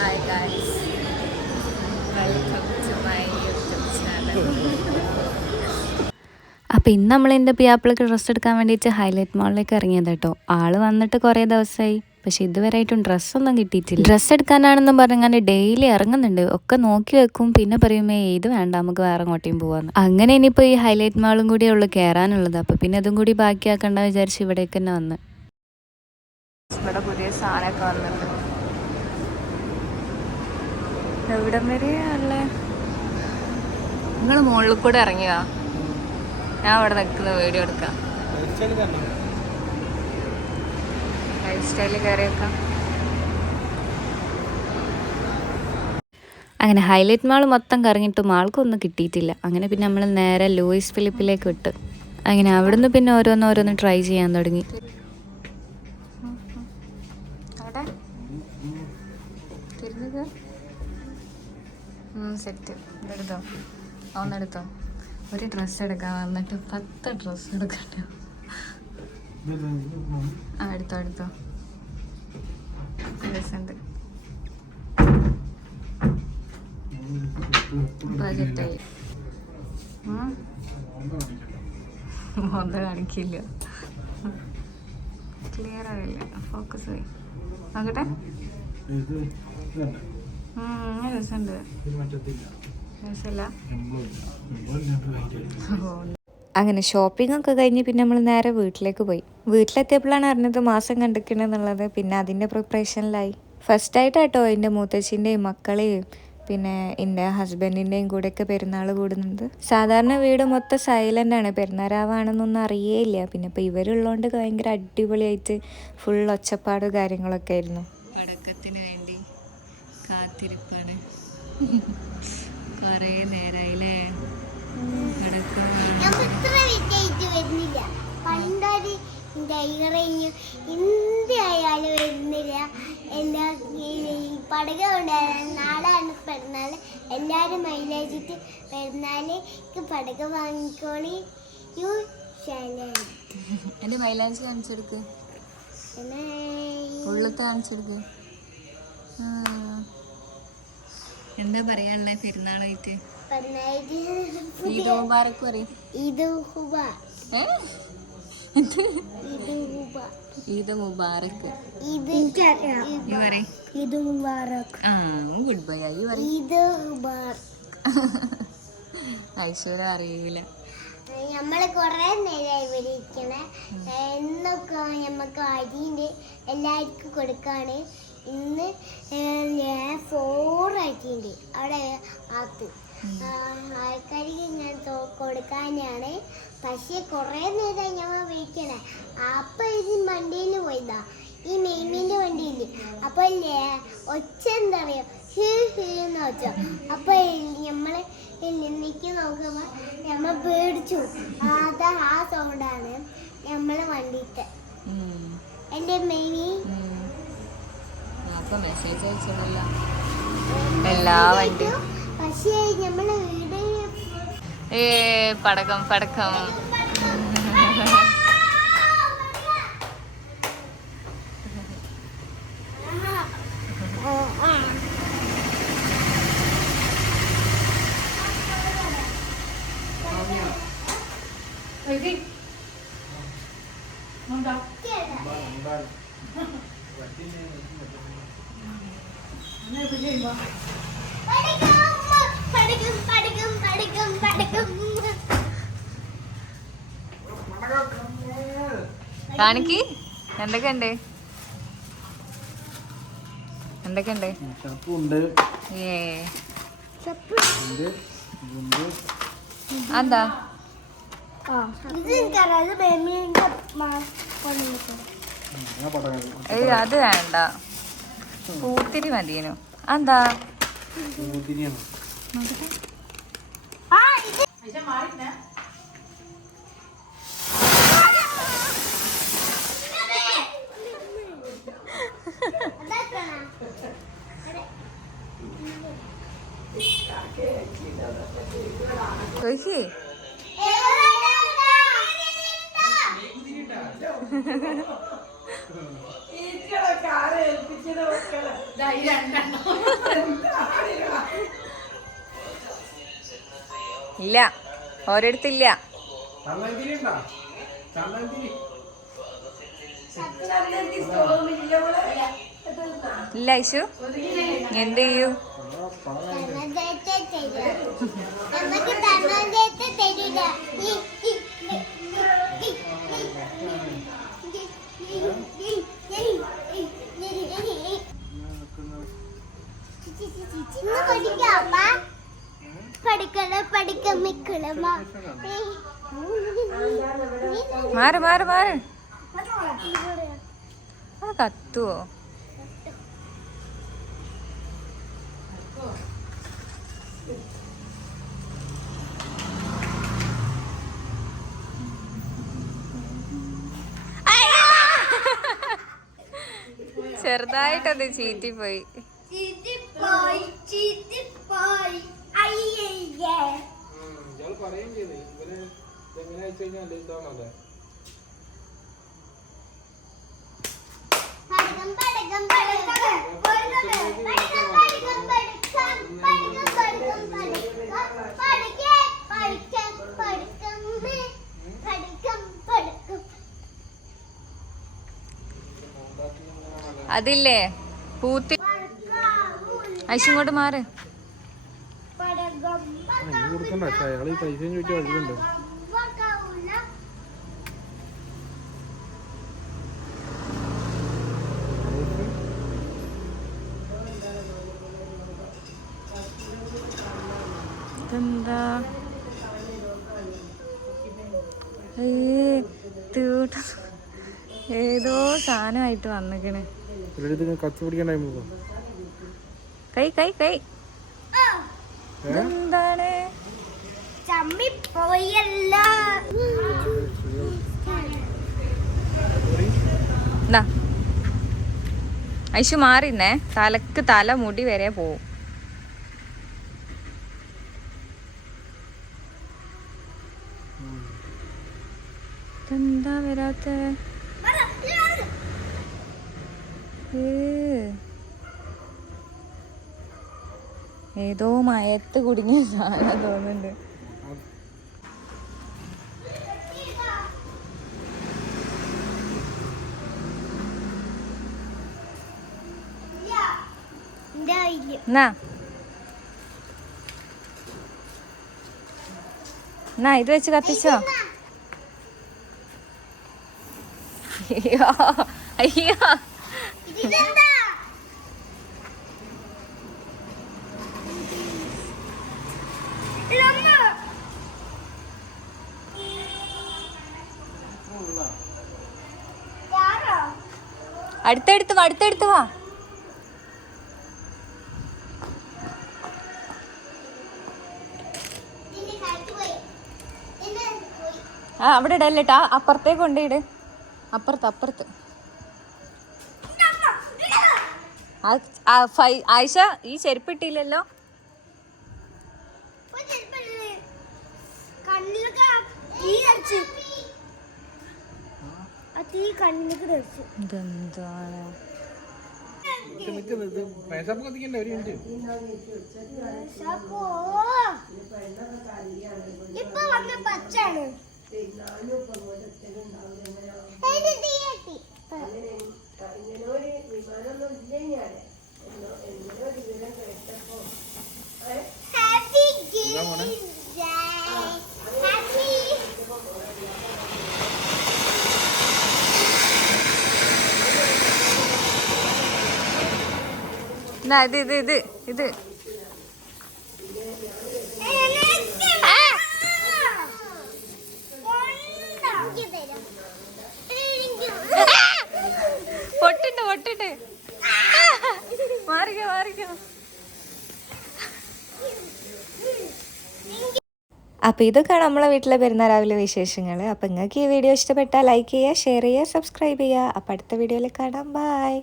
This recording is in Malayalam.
Hi guys, welcome to my YouTube channel. അപ്പോൾ ഇന്ന് നമ്മൾ എൻ്റെ പിയാപ്പിളക്ക് ഡ്രസ്സ് എടുക്കാൻ വേണ്ടിയിട്ട് ഹൈലൈറ്റ് മാളിലേക്ക് ഇറങ്ങിയത് കേട്ടോ. ആൾ വന്നിട്ട് കുറേ ദിവസമായി, പക്ഷെ ഇതുവരെയായിട്ടും ഡ്രസ്സൊന്നും കിട്ടിയിട്ടില്ല. ഡ്രസ്സ് എടുക്കാനാണെന്നും പറഞ്ഞാൽ ഡെയിലി ഇറങ്ങുന്നുണ്ട്, ഒക്കെ നോക്കി വെക്കും, പിന്നെ പറയുമേ ഇത് വേണ്ട നമുക്ക് വേറെ എങ്ങോട്ടേയും പോകാമെന്ന്. അങ്ങനെ ഇനിയിപ്പോൾ ഈ ഹൈലൈറ്റ് മാളും കൂടിയേ ഉള്ളൂ കയറാനുള്ളത്. അപ്പോൾ പിന്നെ അതും കൂടി ബാക്കിയാക്കണ്ട വിചാരിച്ച് ഇവിടേക്ക് തന്നെ വന്ന്. ഇവിടെ പുതിയ സാധനമൊക്കെ വന്നിട്ടുണ്ട്. എവിടം വരെയല്ലേ? നിങ്ങൾ മുകളിൽ കൂടെ ഇറങ്ങിയ ഞാൻ അവിടെ നിൽക്കുന്ന വീഡിയോ എടുക്കാം. ലൈഫ് സ്റ്റൈലിൽ കയറിയേക്കാം. അങ്ങനെ ഹൈലൈറ്റ് മാൾ മൊത്തം കറങ്ങിയിട്ടും ആൾക്കൊന്നും കിട്ടിയിട്ടില്ല. അങ്ങനെ പിന്നെ നമ്മൾ നേരെ ലൂയിസ് ഫിലിപ്പിലേക്ക് വിട്ട് അങ്ങനെ അവിടുന്ന് പിന്നെ ഓരോന്നോരോന്ന് ട്രൈ ചെയ്യാൻ തുടങ്ങി. സെറ്റ് ഇതെടുത്തോ, ഒന്നെടുത്തോ. ഒരു ഡ്രസ്സ് എടുക്കാൻ വന്നിട്ട് 10 ഡ്രസ്സ് എടുക്കണ്ട. എടുത്തോ എടുത്തോ, രസമുണ്ട്. ബജറ്റായി മൊത്തം കാണിക്കില്ല, ക്ലിയർ ആവില്ല, ഫോക്കസ് പോയി. നോക്കട്ടെ, രസമുണ്ട്. അങ്ങനെ ഷോപ്പിംഗ് ഒക്കെ കഴിഞ്ഞ് പിന്നെ നമ്മൾ നേരെ വീട്ടിലേക്ക് പോയി. വീട്ടിലെത്തിയപ്പോഴാണ് അറിഞ്ഞത് മാസം കണ്ടിക്കണെന്നുള്ളത്. പിന്നെ അതിൻ്റെ പ്രിപ്പറേഷനിലായി. ഫസ്റ്റായിട്ട് കേട്ടോ എൻ്റെ മൂത്തച്ഛൻ്റെയും മക്കളെയും പിന്നെ എൻ്റെ ഹസ്ബൻഡിൻ്റെയും കൂടെയൊക്കെ പെരുന്നാൾ കൂടുന്നത്. സാധാരണ വീട് മൊത്തം സൈലൻ്റ് ആണ്, പെരുന്നാളാവാണെന്നൊന്നും അറിയേയില്ല. പിന്നെ ഇപ്പോൾ ഇവരുള്ളതുകൊണ്ട് ഭയങ്കര അടിപൊളിയായിട്ട് ഫുൾ ഒച്ചപ്പാട് കാര്യങ്ങളൊക്കെ ആയിരുന്നു. പടക്കത്തിന് വേണ്ടി കാത്തിരിപ്പാണ്. കുറേ നേരായില്ലേ എന്തായാലും വരുന്നില്ല. എല്ലാ പടകം ഉണ്ടായിരുന്നു. നാളാണ് പെരുന്നാൾ. എല്ലാവരും മൈലേജിട്ട് പെരുന്നാൾക്ക് പടകം വാങ്ങിക്കോളി. എൻ്റെ മൈലേജ് കാണിച്ചെടുക്ക്, ഉള്ളത്തെ കാണിച്ചെടുക്ക്. എന്താ പറയാനുള്ളത് പെരുന്നാളായിട്ട്? ഈദ് മുബാറക്ക് പറയും. ഈദ് മുബാറക്ക്. ഗുഡ് ബൈ ആയി ഐശ്വര്യ അറിയൂല. നമ്മള് കൊറേ നേരമായി വിളിക്കണേ. എന്നൊക്കെ ഞമ്മക്ക് അരിന്റെ എല്ലാവർക്കും കൊടുക്കാണ്. ഇന്ന് 4 അരിയുണ്ട് അവിടെ ആത്ത് ആൾക്കാർക്ക് ഞാൻ കൊടുക്കാനാണ്. പക്ഷെ കൊറേ നേരമായി ഞമ്മ വിളിക്കണേ. അപ്പൊ ഇത് വണ്ടിയിൽ പോയതാ, ഈ മെയിമിന്റെ വണ്ടിയില്. അപ്പൊ ഒച്ച എന്താ പറയാ, ഹീന്ന് വെച്ചോ. അപ്പൊ നമ്മള് നിന്നിക്ക് നോക്കുമ്പോ ഞമ്മ പേടിച്ചു. അതാ ആ സൗണ്ടാണ് നമ്മളെ വണ്ടിത്തെ. എന്റെ മെയിമി മെസ്സേജ് അയച്ചോളല്ലോ എല്ലാ വണ്ടിയും. പക്ഷേ നമ്മളെ വീട് പടക്കം പടക്കം. കാണിക്ക് എന്തൊക്കെയുണ്ട്, എന്തൊക്കെയുണ്ട്? എന്താ അത് വേണ്ട, പൂത്തിരി മതിയേനു. എന്താ ചോദിക്കേ? ഇല്ല, ഓരോരുത്തില്ല. ഇല്ല ഐശു, എന്ത് ചെയ്യൂ? മാറ് മാറ് മാറ്. ആ കത്തുവോ? ചെറുതായിട്ടത് ചീറ്റിപ്പോയി. അതില്ലേ പൂത്തി. ഐശിങ്ങോട്ട് മാറ്. എന്താ ഏതോ സാധനമായിട്ട് വന്നിക്കണ്. കൈ കൈ കൈ എന്താണ്? ഐശു മാറിന്നേ, തലക്ക് തല മുടി വരെ പോവും. എന്താ വരാത്ത? ഏതോ മയത്ത് കുടുങ്ങിയ സാധനം തോന്നുന്നുണ്ട്. എന്നാ ഇത് വെച്ച് കത്തിച്ചോ. അയ്യോ അയ്യോ, അടുത്തെടുത്ത് വാ, അടുത്തെടുത്ത് വാ. ആ അവിടെ ഇടല്ലേട്ടാ, അപ്പുറത്തേക്ക് കൊണ്ടിട്. അപ്പുറത്ത് അപ്പുറത്ത്. ആയിഷ ഈ ചെരുപ്പ് ഇട്ടില്ലല്ലോ. ഇതെന്താണ്? ഇപ്പൊ വന്ന പച്ചാണ്. ഇത് ഇത് ഇത് ഇത് പൊട്ടിട്ട് പൊട്ടിട്ട് മാറിക്കോ മാറിക്കോ. അപ്പോൾ ഇതൊക്കെയാണ് നമ്മളെ വീട്ടിലെ പെരുന്നാൾ രാവിലെ വിശേഷങ്ങൾ. അപ്പോൾ നിങ്ങൾക്ക് ഈ വീഡിയോ ഇഷ്ടപ്പെട്ടാൽ ലൈക്ക് ചെയ്യുക, ഷെയർ ചെയ്യുക, സബ്സ്ക്രൈബ് ചെയ്യുക. അപ്പോൾ അടുത്ത വീഡിയോയിൽ കാണാം. ബൈ.